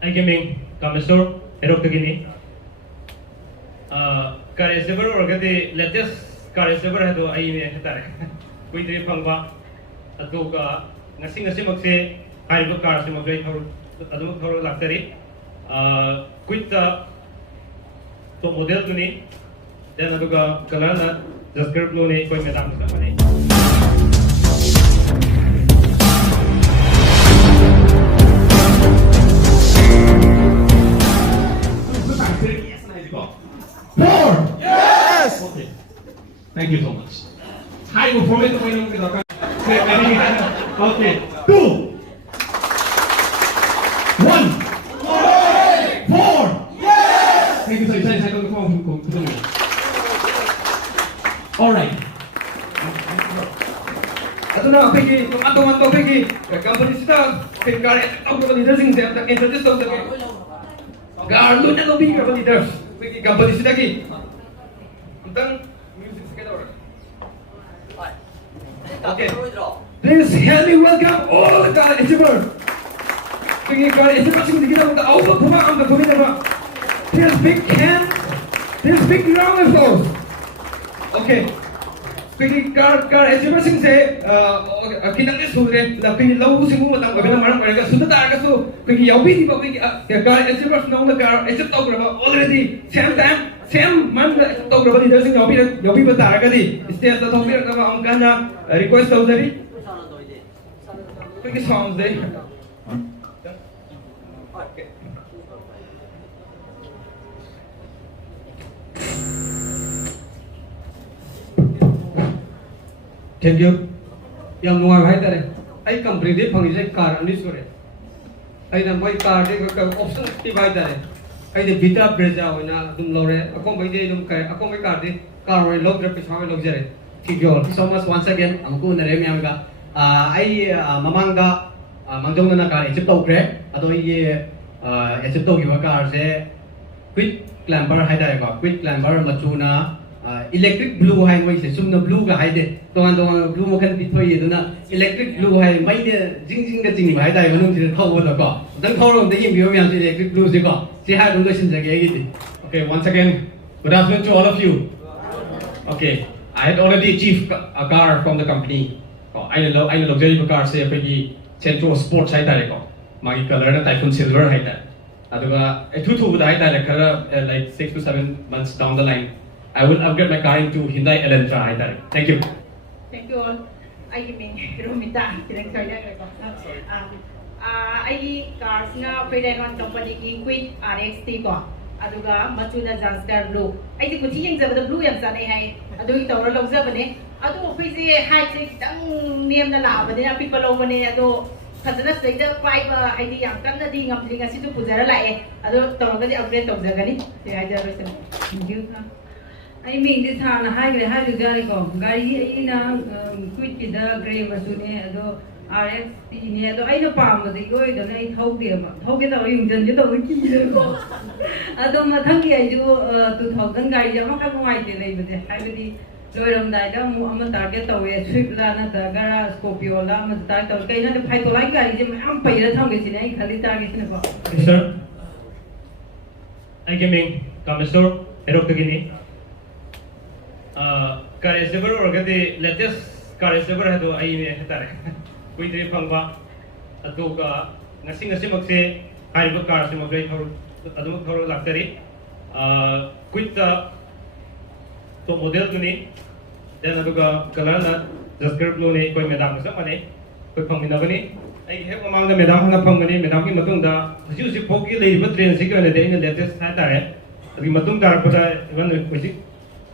I gaming Kamesur Erok Tagini. Car saver or get the latest car saver had to I Hatare. We did Pangba Atuka Nasing a Simaxe, I look cars in a great Aduk Lactari. Quit the model to me, then Aduka Kalana, the skirt blue name for Madame Company. Four! Yes! Okay. Thank you so much. Hi, we'll form it the way we look. Okay. 2 1 4! Yes! Thank you so much. Alright. Ito na, Peggy, kung atungan to, Peggy, company sila, kaya ang mga leaders yung introduce to the Garlo na lobby ka leaders. Peggy, company sila ki. Untang music sa Okay. Please help me welcome all the car achievers. Peggy, car achievers yung kita mga auto puma ang pumila ba. Please big hand. Please big round of applause. Okay. Pagki car achievers yung say kinang isulre na pagki lau sing mo matang babila marang kaya sudah tak kaso pagki yawi di ba pagki car achievers na una car achieve tau berapa already same man tau berapa leader sing yawi ba tak kadi stage ta thopir ka ba angka na request tau dari pagki songs deh Thank you. Yang nuai bhai tare. Ai company de phangi jai car ani sore. Ai na mai car de ka option ti bhai tare. Ai de vita breja hoina dum lore. Akom bhai de dum kai akom mai car de car hoi log dre pisha hoi log jare. Thank you so much once again. Amku nare myam ga. Ai mamanga mangjong na car achieve tawkre. Ado ye achieve tawgiba car se quick climber hai dai ba. Quick climber machuna electric blue hai moi se sumna blue ga hai de tongan blue mo kan bit thoi duna electric blue hai mai de jing ga jing hai dai manung se thau bo ko dang thau rom de yim bio myam se electric blue se ko se hai dum lo sin ja ge gi ti. Okay, once again, good afternoon to all of you. Okay, I had already achieved a car from the company. I know luxury car say pagi Centro Sports hai tare ko. Magi color na Typhoon Silver hai tare. Aduga thu budai tare kara like 6 to 7 months down the line. I will upgrade my car into Hyundai Elantra hai tare. Thank you. Thank you all. I gaming Romita kilang saya ko. Ai cars na Freedom company ki Quick RXT ko. Aduga machuda Zanskar blue. Ai ti kuchi yang jabada blue yang sane hai. Adu tawra logja bane. Adu phoi se height se dang niam na la bane api palo bane adu khadana se da 5 ai ti yang kan na di ngam linga si tu pujara la e. Adu tawra di upgrade tawja gani. Se ai ja rosen. Thank you. I mean, this time I had to go. Gary in a quick with the grey was soon RX near the idle palm of the go the night hope them. How get away with the key? I don't know, I do 2000 guys. I'm not going to with the heavily. Lord, I don't want to target away swift lana, the gara, Scopiola, and the title. Can you fight like I am paid a tongue in a Kali target in a box? Yes, sir. I gaming Kamesur Erok Tagini. Car saver or get the latest car saver had to I Hatare. We did Pangba Atuka Nasing a Simaxe, I look cars in a great Aduk Lactari. Quit the model to me, then Aduka Kalana, the skirt blue name for Madame Samane, put Panginabani. I have among the Madame Pangani, Madame Matunda, who's usually pokey lady, but train secret in the latest Hatare. The Matunda, but I one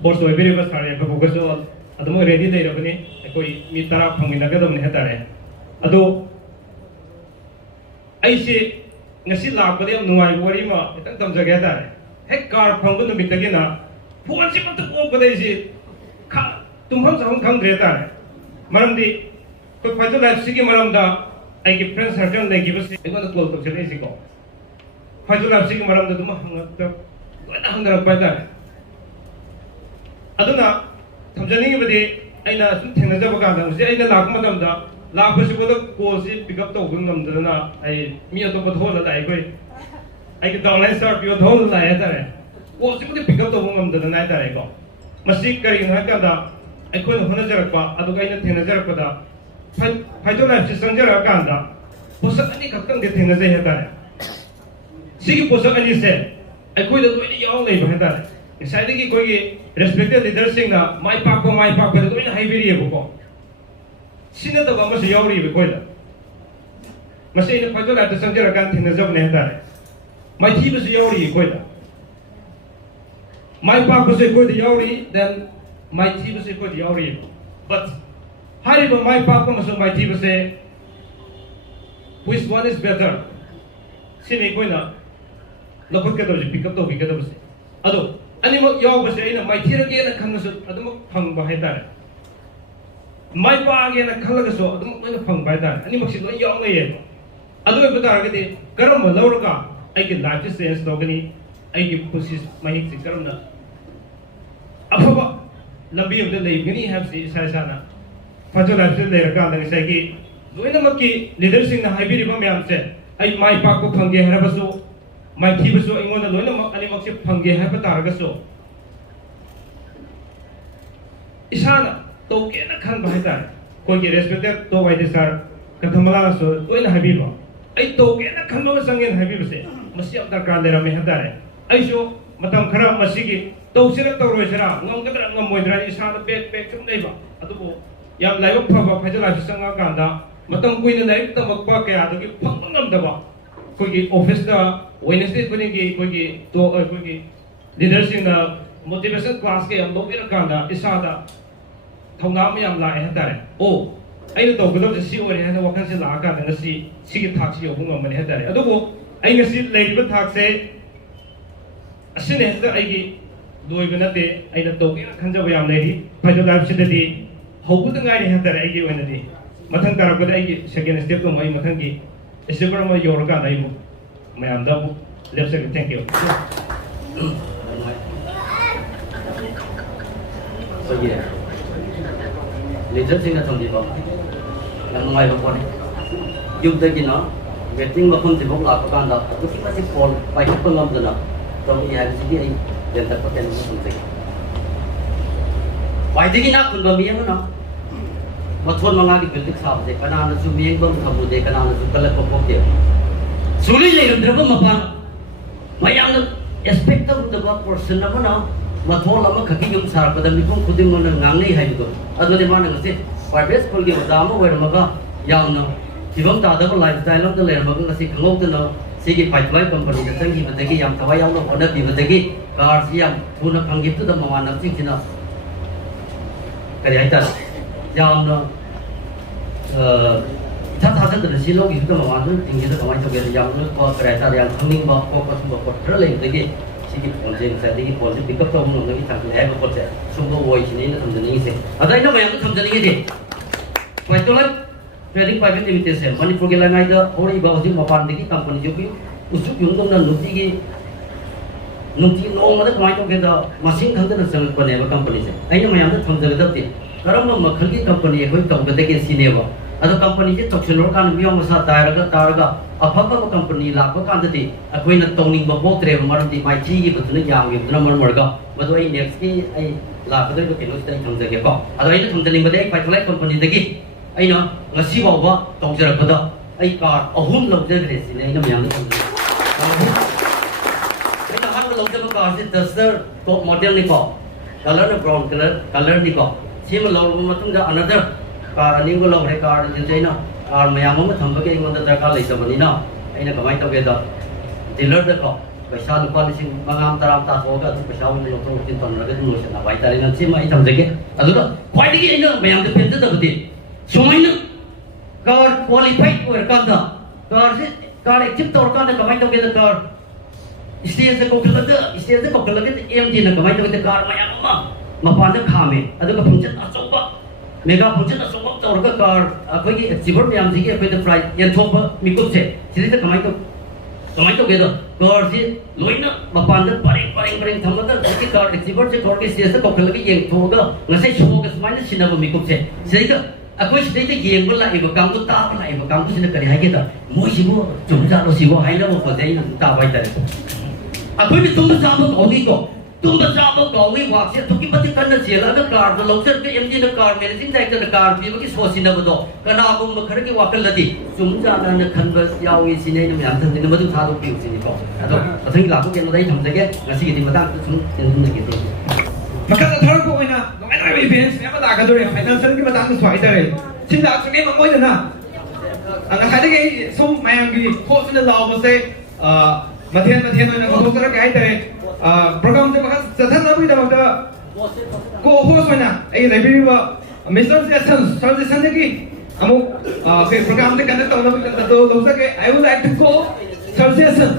boss of very much are focus on at the more ready day of a meet up from in the Gadam Hatare. Ado I say Nasila, but they have no idea what you want. It comes together. Heck car from the Mitagina. Who wants you to open this? Tumham come later. Maramdi, to fight the life seeking Maramda, I give friends certain they give us another close of Genesico. Fight the life seeking Maramda Dumahanga, what a hundred better. Aduna, Tamjani with the Aina Tenazabaka, Zaina Lakmadamda, Lakushiko, Kosi, pick up the Gundam, I me at the whole that I agree. ꯑꯩꯒꯤ ꯗꯥꯎꯟꯂꯥꯏꯟ star ꯄꯤꯌꯣ ꯊꯧꯅ ꯂꯥꯛꯑꯦ ꯍꯥꯏꯇꯥꯔꯦ ꯄꯣꯠꯁꯤꯕꯨꯗꯤ pickup ꯇꯧꯕ ꯉꯝꯗꯗꯅ ꯍꯥꯏꯇꯥꯔꯦꯀꯣ ꯃꯁꯤ ꯀꯔꯤꯒꯤꯅꯣ ꯍꯥꯏꯀꯥꯟꯗ ꯑꯩꯈꯣꯏꯅ ꯍꯣꯠꯅꯖꯔꯛꯄ ꯑꯗꯨꯒ ꯑꯩꯅ ꯊꯦꯡꯅꯖꯔꯛꯄꯗ ꯐꯥꯏꯇꯣ ꯂꯥꯏꯐꯁꯤ ꯆꯪꯖꯔꯛꯑꯀꯥꯟꯗ ꯄꯣꯠꯁꯛ ꯑꯅꯤꯈꯛꯇꯪꯗꯤ ꯊꯦꯡꯅꯖꯩ ꯍꯥꯏꯇꯥꯔꯦ ꯁꯤꯒꯤ ꯄꯣꯠꯁꯛ ꯑꯅꯤꯁꯦ ꯑꯩꯈꯣꯏꯗ ꯂꯣꯏꯅ ꯌꯥꯎ ꯂꯩꯕ ꯍꯥꯏꯇꯥꯔꯦ ꯉꯁꯥꯏꯗꯒꯤ ꯑꯩꯈꯣꯏꯒꯤ ꯔꯦꯁꯄꯦꯛꯇꯦꯠ ꯂꯤꯗꯔꯁꯤꯡꯅ ꯃꯥꯏ ꯄꯥꯛꯄꯗ ꯂꯣꯏꯅ ꯍꯥꯏꯕꯤꯔꯤꯑꯕꯀꯣ ꯁꯤ ꯅꯠꯇꯕ ꯑꯃꯁꯨ ꯌꯥꯎꯔꯤꯕ ꯑꯩꯈꯣꯏꯗ ꯃꯁꯤ ꯑꯩꯅ ꯐꯥꯏꯇꯣ ꯂꯥꯏꯐꯇ ꯆꯪꯖꯔꯀꯥꯟꯗ ꯊꯦꯡꯅꯖꯕꯅꯦ ꯍꯥꯏꯇꯥꯔꯦ ꯃꯥꯏꯊꯤꯕꯁꯨ ꯌꯥꯎꯔꯤ ꯑꯩꯈꯣꯏꯗ ꯃꯥꯏ ꯄꯥꯛꯄꯁꯨ ꯑꯩꯈꯣꯏꯗ ꯌꯥꯎꯔꯤ ꯗꯦꯟ ꯃꯥꯏꯊꯤꯕꯁꯨ ꯑꯩꯈꯣꯏꯗ ꯌꯥꯎꯔꯤꯕ ꯕꯠ ꯍꯥꯏꯔꯤꯕ ꯃꯥꯏ ꯄꯥꯛꯄ ꯑꯃꯁꯨꯡ ꯃꯥꯏꯊꯤꯕꯁꯦ which one is better sini koina lakhot ka dawji pick up to bi ka dawse ado animak yaw base aina mai thira ge na khang su adum phang ba hai tare mai pa ge na khang ga so adum koina phang ba tare animak si lo yaw ngai ye ado ba tare ge de karam ma lawra ka ai ge life sense to gani ai ge pusis mai si karam na afaba lambi of the lay gani have si sa na fajo life se le ka da sai ki लोइनमकी लीडरसिंग ना हाइबिरिबा ma'am से आई माई पाक को fungi हरबसु माई थीबसु इंगोन लोइनमक अनिमक से fungi HYBE तारगसु इसाना तोके ना खन बाइतार कोई के रेस्पेक्टेड तो वाइदे सर कथमला सो लोइन हाइबिबा आई तोके ना खन बा संगेन हाइबिबसे मसी अब दरकार लेरा में हतारे आई जो मतम खरा मसी की तोसिरा तोरोइसरा ngomgadra ngomoidra isana bek chum leiba adubo yam laibok phaba phajala sanga kanda मतम कोई लाइक तमकपा कया तो कि फंगम दबा कोई की ऑफिस दा वेडनेसडे कोनी की तो कोई की लीडरशिप ना मोटिवेशन क्लास के हम लोग इरकांदा इसादा थौना में हम लाए हतारे ओ अइन तो गदब से सी ओरे है वखन से लाका द सी सिगी थाक सी योबुंग मन हतारे अदुबो अइन सी लेइब थाक से असिने द आइगी दोइब नते अइन तो के खंजब याम लेरी फाइनल लाइफ सिददी हौबुद गाय हतारे आइगी वनदी मथंग तारपद आई सेकेंड स्टेप तो मई मथंग की स्टेप पर मैं योर का नहीं मु मैं आमदा मु लेफ्ट से thank you so yeah leader sing na thong di ba nang ngai ba ne yum ta ki na waiting ma phun ti bok la ka kan da to si ma si phone pai ka ngam da na to ni ha si ai den ta ko ten mu thong se pai ti ki na kun ba mi ma na मथोन मंगा की building साफ दे कनान सु मियंग बम खबु दे कनान सु कलक को पोक दे सुली ले रंद्रब मपान मयाम expect the person न बना मथोन लम खकी यम सार पद मिपुम खुदिंग न ngangnei hai do adone मान ngसे प्राइवेट स्कूल के दाम होय रमगा याम न थिबम ता द लाइफस्टाइल of the ले रमगा ngसे खंगौ त न सिगी पाइपलाइन कंपनी द संगी बदगी याम थवा याम न होना बि बदगी कार सियाम थुना फंगित द मवान न सिना करे आइता याम न था था द सी लोग इस द मवान न तिंगे द कमाई तो के याम न को करे ता याम खंगिंग बा को ट्र ले दगी सिगी पोंजे से दगी पोंजे पिकअप तो हम नगी था है को से सुंगो वॉइस नि न थमजनी से अदाई न मयाम थमजनी के फाइटोल ट्रेडिंग प्राइवेट लिमिटेड से मणिपुर के लाइन द होरी बावजी मपान दगी कंपनी जो की उसु युंगदम न नुती की नुती नो मद कमाई तो के द मशीन खंद न संग बने कंपनी से आई न मयाम थमजले दते करम मखल की कंपनी है कोई तौगदे के सिनेबा अदो कंपनी के तोक्सलो कान मियो मसा तारगा अफब कंपनी लाप कांदती अखोइन तौनिंग बोत्रे मरदी माइची की बतने याम की बतने मरगा मदो आई नेक्स्ट की आई लापदे को केनो स्टाइल थमजगे को अदो आई थमजलिंग बदे पाइथलाइ कंपनी दगी आई न ngasi बावबा तौजरपदा आई कार अहुम लौजगरे सिने आई न मयाम थमजगे आई न हान लौजब कार से डस्टर टॉप मॉडल नि को कलर ब्राउन कलर नि को सिम लौब मतुंग दा अनदर कार अनिंग लो रे कार दिजैना कार मयाम म थंबगे इंगों दा दरकार लेसबनी ना आइना कमाई तौगे दा डीलर द को पैसा लुपा लिसिंग मंगाम तराम ता थोगा तु पैसा उन लो तो तिन तन रगे नु सना बाई तारे न सिम आई थंबगे अदुदा ख्वाइदगी आइना मयाम द पेंट दबति सुमाइना कार क्वालिफाइड ओर कांदा कार एक्टिव तौर का कमाई तौगे दा कार स्टेज को खलद एमजी न कमाई तौगे कार मयाम म मपान खामे अदुगा फंक्शन अचौबा मेगा फंक्शन अचौबा तौरगा कार अखोगी एचिवर म्याम जिगे अखोई द प्राइस यथोबा मिकुप से सिरिद कमाई तो गेदो कार से लोइना मपान द परेंग थमदा जिगे कार एचिवर से कार के स्टेज को खलग येंग थोगा ngase शो के समाइन सिनबा मिकुप से सिरिद ꯑꯩꯈꯣꯏ ꯁꯤꯗꯩꯗ ꯌꯦꯡꯕ ꯂꯥꯛꯏꯕ ꯀꯥꯡꯕꯨ ꯇꯥꯕ ꯂꯥꯛꯏꯕ ꯀꯥꯡꯕꯨꯁꯤꯅ ꯀꯔꯤ ꯍꯥꯏꯒꯦꯗ ꯃꯣꯏꯁꯤꯕꯨ ꯆꯨꯝꯖꯥꯠꯂꯣ ꯁꯤꯕꯨ ꯍꯥꯏꯅꯕ ꯄꯣꯠꯁꯦ ꯑꯩꯅ ꯇꯥꯕ ꯍꯥꯏꯇꯥꯔꯦ ꯑꯩꯈꯣꯏꯅ ꯇꯨꯝꯕ ꯆꯥꯕ ꯀꯧꯏꯀꯣ tumba chaba kawi wakse to ki mati kanna jela da car do lokser ke md na car managing director na car bi ki sosi na bodo kana gum ba khar ki wakal lati chumja na khan ba yawi sine ni yam tham ni madu tha do pi sini ko ado athang la ko ke no dai tham jage ngasi ki mata sum tin na ki te makata thar ko oina no mai na events ne ma da ga dore financial ki mata swai tare sin da su ke ma moi na anga khade ke som mayam gi ko sin da law ba se mathen na ko sara ke ai tare program se bakal sathan na bui da ba ko host oina ai library ba mission sessions suggestion de ki amu program de kan ta na bui da do lo sa ke I would like to call suggestion